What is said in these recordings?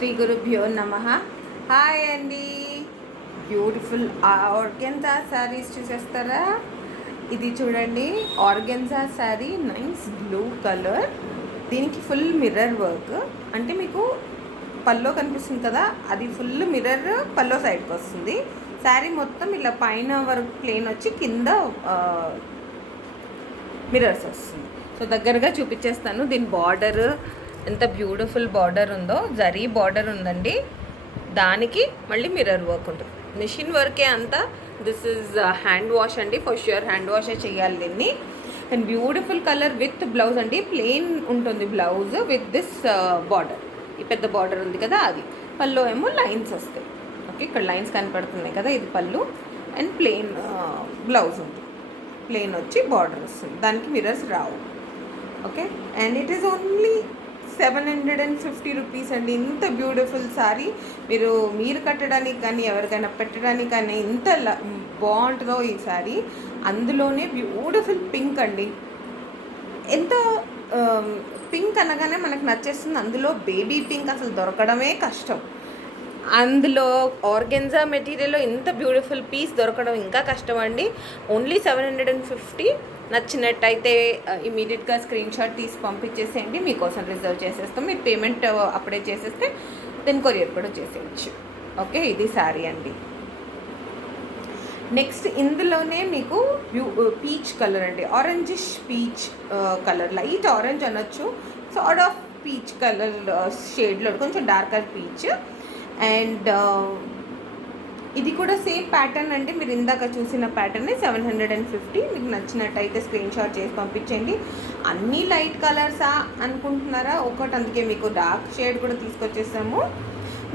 శ్రీ గురుభ్యో నమః. హాయ్ అండి. బ్యూటిఫుల్ ఆర్గెన్జా శారీస్ చూసేస్తారా? ఇది చూడండి, organza sari, nice blue colour. దీనికి ఫుల్ మిర్రర్ వర్క్, అంటే మీకు పల్లో కనిపిస్తుంది కదా, అది ఫుల్ మిర్రర్ పల్లో సైడ్కి వస్తుంది. శారీ మొత్తం ఇలా పైన వరకు ప్లేన్ వచ్చి కింద మిర్రర్స్ వస్తుంది. సో దగ్గరగా చూపించేస్తాను. దీని బార్డర్ ఎంత బ్యూటిఫుల్ బార్డర్ ఉందో, జరీ బార్డర్ ఉందండి. దానికి మళ్ళీ మిర్రర్ వర్క్ ఉంటుంది. మిషన్ వర్కే అంతా. దిస్ ఈజ్ హ్యాండ్ వాష్ అండి, ఫర్ ష్యూర్ హ్యాండ్ వాషే చేయాలి దీన్ని. And beautiful colour with blouse అండి. ప్లెయిన్ ఉంటుంది బ్లౌజ్ విత్ దిస్ బార్డర్. ఈ పెద్ద బార్డర్ ఉంది కదా, అది పళ్ళు ఏమో లైన్స్ వస్తాయి. ఓకే, ఇక్కడ లైన్స్ కనపడుతున్నాయి కదా, ఇది పళ్ళు. అండ్ ప్లెయిన్ బ్లౌజ్ ఉంది, ప్లెయిన్ వచ్చి బార్డర్ వస్తుంది, దానికి mirrors Rao. Okay, and it is only 750 rupees అండి. ఇంత బ్యూటిఫుల్ శారీ మీరు కట్టడానికి కానీ ఎవరికైనా పెట్టడానికి కానీ ఇంత బాగుంటుందో ఈ శారీ. అందులోనే బ్యూటిఫుల్ పింక్ అండి. ఎంత పింక్ అనగానే మనకు నచ్చేస్తుంది. అందులో బేబీ పింక్ అసలు దొరకడమే కష్టం. అందులో ఆర్గెన్జా మెటీరియల్లో ఇంత బ్యూటిఫుల్ పీస్ దొరకడం ఇంకా కష్టం అండి. ఓన్లీ 750. నచ్చినట్టయితే ఇమీడియట్గా స్క్రీన్ షాట్ తీసి పంపించేసేయండి, మీకోసం రిజర్వ్ చేసేస్తాం. మీరు పేమెంట్ అప్పుడే చేసేస్తే దెన్ కొరియర్ కూడా చేసేయచ్చు. ఓకే, ఇది శారీ అండి. నెక్స్ట్ ఇందులోనే మీకు పీచ్ కలర్ అండి, orangish peach colour, light orange అనొచ్చు, సార్ట్ ఆఫ్ పీచ్ కలర్ షేడ్లో కొంచెం డార్కర్ పీచ్. అండ్ ఇది కూడా సేమ్ ప్యాటర్న్ అండి. మీరు ఇందాక చూసిన ప్యాటర్నే 750. మీకు నచ్చినట్టయితే స్క్రీన్ షాట్ చేసి పంపించండి. అన్నీ లైట్ కలర్సా అనుకుంటున్నారా? ఒకటి, అందుకే మీకు డార్క్ షేడ్ కూడా తీసుకొచ్చేసాము.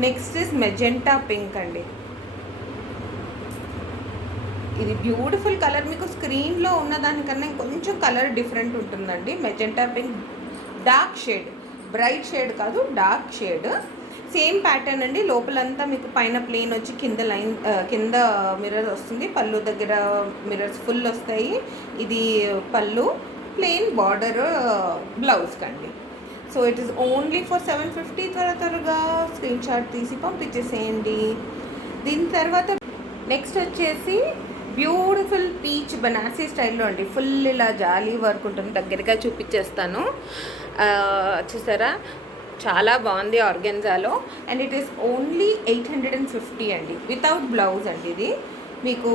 నెక్స్ట్ ఇస్ మెజెంటా పింక్ అండి. ఇది బ్యూటిఫుల్ కలర్. మీకు స్క్రీన్లో ఉన్నదానికన్నా కొంచెం కలర్ డిఫరెంట్ ఉంటుందండి. Magenta pink dark shade, bright shade కాదు, డార్క్ షేడ్. సేమ్ ప్యాటర్న్ అండి. లోపలంతా మీకు పైన ప్లేన్ వచ్చి కింద లైన్, కింద మిర్రర్ వస్తుంది. పళ్ళు దగ్గర మిర్రర్స్ ఫుల్ వస్తాయి. ఇది పళ్ళు, ప్లేన్ బార్డర్ బ్లౌజ్ కండి. So it is only for 750. త్వరగా స్క్రీన్ షాట్ తీసి పంపించేసేయండి. దీని తర్వాత నెక్స్ట్ వచ్చేసి బ్యూటిఫుల్ పీచ్ బనారసీ స్టైల్లో అండి. ఫుల్ ఇలా జాలీ వర్క్ ఉంటుంది. దగ్గరగా చూపించేస్తాను, చూసారా? చాలా బాగుంది ఆర్గెన్జాలో. అండ్ ఇట్ ఈస్ ఓన్లీ 850 అండి, వితౌట్ బ్లౌజ్ అండి. ఇది మీకు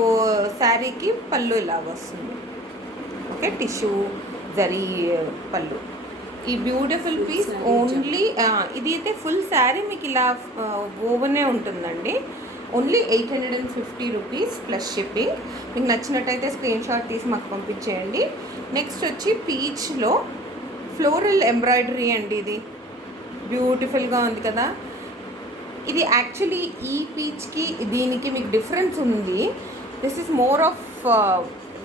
శారీకి పళ్ళు ఇలా వస్తుంది. ఓకే, టిష్యూ జరీ పళ్ళు. ఈ బ్యూటిఫుల్ పీస్ ఓన్లీ ఇది అయితే ఫుల్ శారీ మీకు ఇలా ఓవనే ఉంటుందండి. Only 850 rupees plus shipping. మీకు నచ్చినట్టయితే స్క్రీన్ షాట్ తీసి మాకు పంపించేయండి. నెక్స్ట్ వచ్చి పీచ్లో ఫ్లోరల్ ఎంబ్రాయిడరీ అండి. ఇది బ్యూటిఫుల్గా ఉంది కదా. ఇది యాక్చువల్లీ ఈ పీచ్కి దీనికి మీకు డిఫరెన్స్ ఉంది. This is more of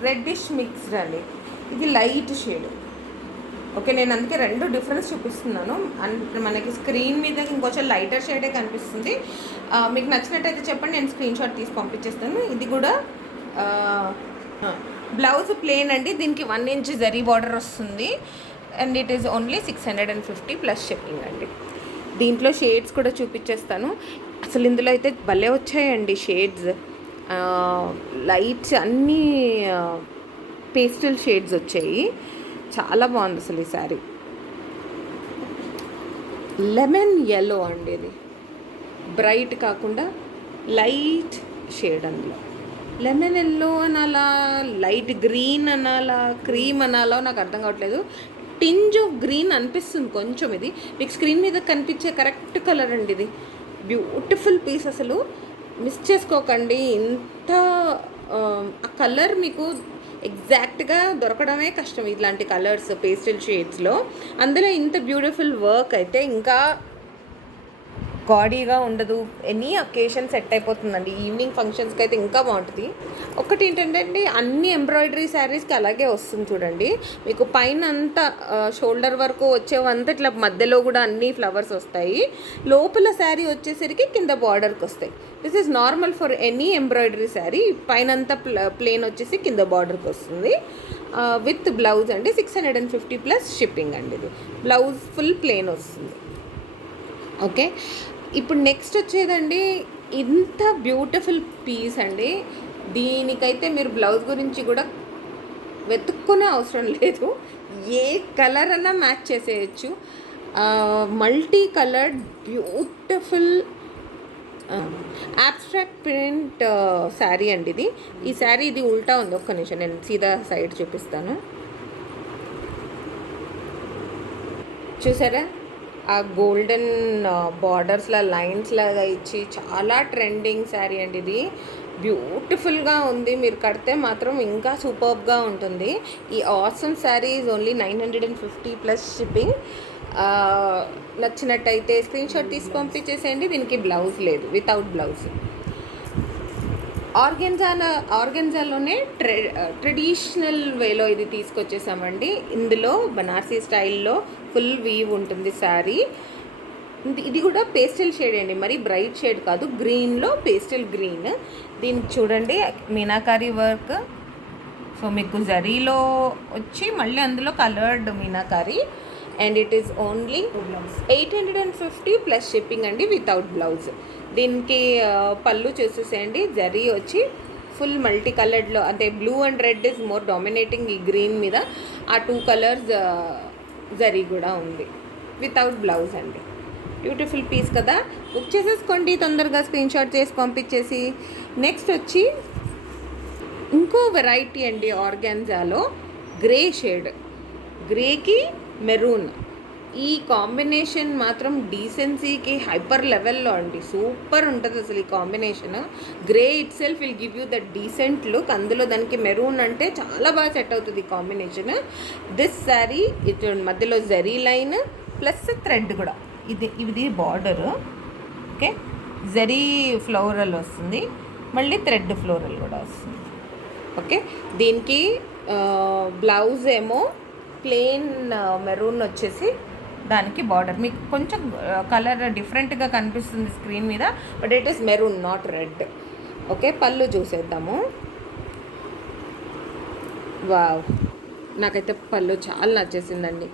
reddish mixed అండి. ఇది లైట్ షేడ్. ఓకే, నేను అందుకే రెండు డిఫరెన్స్ చూపిస్తున్నాను. మనకి స్క్రీన్ మీద ఇంకొంచెం లైటర్ షేడే కనిపిస్తుంది. మీకు నచ్చినట్టయితే చెప్పండి, నేను స్క్రీన్ షాట్ తీసి పంపించేస్తాను. ఇది కూడా బ్లౌజ్ ప్లేన్ అండి. దీనికి 1 ఇంచ్ జరీ బార్డర్ వస్తుంది. And it is only 650 plus shipping అండి. దీంట్లో షేడ్స్ కూడా చూపించేస్తాను. అసలు ఇందులో అయితే భలే వచ్చాయండి షేడ్స్. లైట్స్ అన్నీ పేస్టల్ షేడ్స్ వచ్చాయి. చాలా బాగుంది అసలు ఈ శారీ. లెమన్ ఎల్లో అండి. ఇది బ్రైట్ కాకుండా లైట్ షేడ్. అందులో లెమన్ ఎల్లో అనాలా, లైట్ గ్రీన్ అనాలా, క్రీమ్ అనాలో నాకు అర్థం కావట్లేదు. టింజ్ ఆఫ్ గ్రీన్ అనిపిస్తుంది కొంచెం. ఇది మీకు స్క్రీన్ మీద కనిపించే కరెక్ట్ కలర్ అండి. ఇది బ్యూటిఫుల్ పీస్, అసలు మిస్ చేసుకోకండి. ఇంత ఆ కలర్ మీకు ఎగ్జాక్ట్గా దొరకడమే కష్టం, ఇట్లాంటి కలర్స్ పేస్టల్ షేడ్స్లో. అందులో ఇంత బ్యూటిఫుల్ వర్క్ అయితే ఇంకా గాడీగా ఉండదు. ఎనీ అకేషన్ సెట్ అయిపోతుందండి. ఈవినింగ్ ఫంక్షన్స్కి అయితే ఇంకా బాగుంటుంది. ఒకటి ఏంటంటే అండి, అన్ని ఎంబ్రాయిడరీ శారీస్కి అలాగే వస్తుంది చూడండి. మీకు పైన అంతా షోల్డర్ వరకు వచ్చేవంతా ఇట్లా మధ్యలో కూడా అన్ని ఫ్లవర్స్ వస్తాయి. లోపల శారీ వచ్చేసరికి కింద బార్డర్కి వస్తాయి. This is normal for any embroidery sari. పైన అంతా ప్లేన్ వచ్చేసి కింద బార్డర్కి వస్తుంది విత్ బ్లౌజ్ అండి. 650 ప్లస్ షిప్పింగ్ అండి. ఇది బ్లౌజ్ ఫుల్ ప్లేన్ వస్తుంది. ఓకే, ఇప్పుడు నెక్స్ట్ వచ్చేదండి, ఇంత బ్యూటిఫుల్ పీస్ అండి. దీనికైతే మీరు బ్లౌజ్ గురించి కూడా వెతుక్కునే అవసరం లేదు, ఏ కలర్ అన్నా మ్యాచ్ చేసేయచ్చు. Multi coloured beautiful abstract print sari అండి ఇది. ఈ శారీ ఇది ఉల్టా ఉంది, ఒక్క నిమిషం నేను సీదా సైడ్ చూపిస్తాను. చూసారా, ఆ గోల్డెన్ బార్డర్స్లా లైన్స్ లాగా ఇచ్చి చాలా ట్రెండింగ్ శారీ అండి ఇది. బ్యూటిఫుల్గా ఉంది, మీరు కడితే మాత్రం ఇంకా సూపర్బ్గా ఉంటుంది. ఈ awesome sari is only 950 plus shipping. నచ్చినట్టయితే స్క్రీన్ షాట్ తీసి పంపించేసేయండి. దీనికి బ్లౌజ్ లేదు, వితౌట్ బ్లౌజ్. ఆర్గెన్జాలోనే ట్రెడిషనల్ వేలో ఇది తీసుకొచ్చేసామండి. ఇందులో బనారసీ స్టైల్లో ఫుల్ వీవ్ ఉంటుంది శారీ. ఇది కూడా పేస్టల్ షేడ్ అండి, మరి బ్రైట్ షేడ్ కాదు, గ్రీన్లో పేస్టల్ గ్రీన్. దీనికి చూడండి మీనాకారీ వర్క్. సో మీకు జరీలో వచ్చి మళ్ళీ అందులో coloured meenakari. And it is only 850 plus shipping అండి, వితౌట్ బ్లౌజ్. దీనికి పళ్ళు చూసేసేయండి, జరీ వచ్చి ఫుల్ మల్టీ కలర్డ్లో, అంటే blue and red is more dominating ఈ గ్రీన్ మీద. ఆ 2 కలర్స్ జరీ కూడా ఉంది, వితౌట్ బ్లౌజ్ అండి. బ్యూటిఫుల్ పీస్ కదా, బుక్ చేసేసుకోండి తొందరగా, స్క్రీన్ షాట్ చేసి పంపించేసి. నెక్స్ట్ వచ్చి ఇంకో వెరైటీ అండి, ఆర్గాన్జాలో గ్రే షేడ్, గ్రేకి మెరూన్. ఈ కాంబినేషన్ మాత్రం డీసెన్సీకి హైపర్ లెవెల్లో అండి, సూపర్ ఉంటుంది అసలు ఈ combination. Grey it self will give you the decent look, అందులో దానికి మెరూన్ అంటే చాలా బాగా సెట్ అవుతుంది ఈ కాంబినేషన్. దిస్ శారీ ఇటు మధ్యలో జరీ లైన్ ప్లస్ థ్రెడ్ కూడా, ఇది బార్డరు. ఓకే, జరీ ఫ్లోరల్ వస్తుంది, మళ్ళీ థ్రెడ్ ఫ్లోరల్ కూడా వస్తుంది. ఓకే, దీనికి బ్లౌజ్ ఏమో ప్లెయిన్ మెరూన్ వచ్చేసి, దానికి బార్డర్ మీకు కొంచెం కలర్ డిఫరెంట్గా కనిపిస్తుంది స్క్రీన్ మీద, but it is maroon not red. Okay, పళ్ళు చూసేద్దాము. వావ్, నాకైతే పళ్ళు చాలా నచ్చేసిందండి,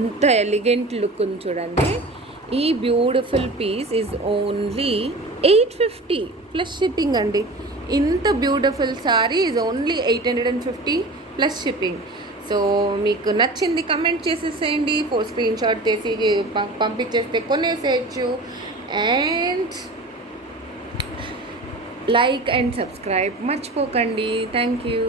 ఎంత ఎలిగెంట్ లుక్ ఉంది చూడండి. ఈ beautiful piece is only 850 plus shipping అండి. ఇంత beautiful sari is only 850 plus shipping. So మీకు నచ్చింది కమెంట్ చేసేసేయండి, స్క్రీన్ షాట్ చేసి పంపించేస్తే కొనేసేయచ్చు. అండ్ లైక్ అండ్ సబ్స్క్రైబ్ మర్చిపోకండి. Thank you.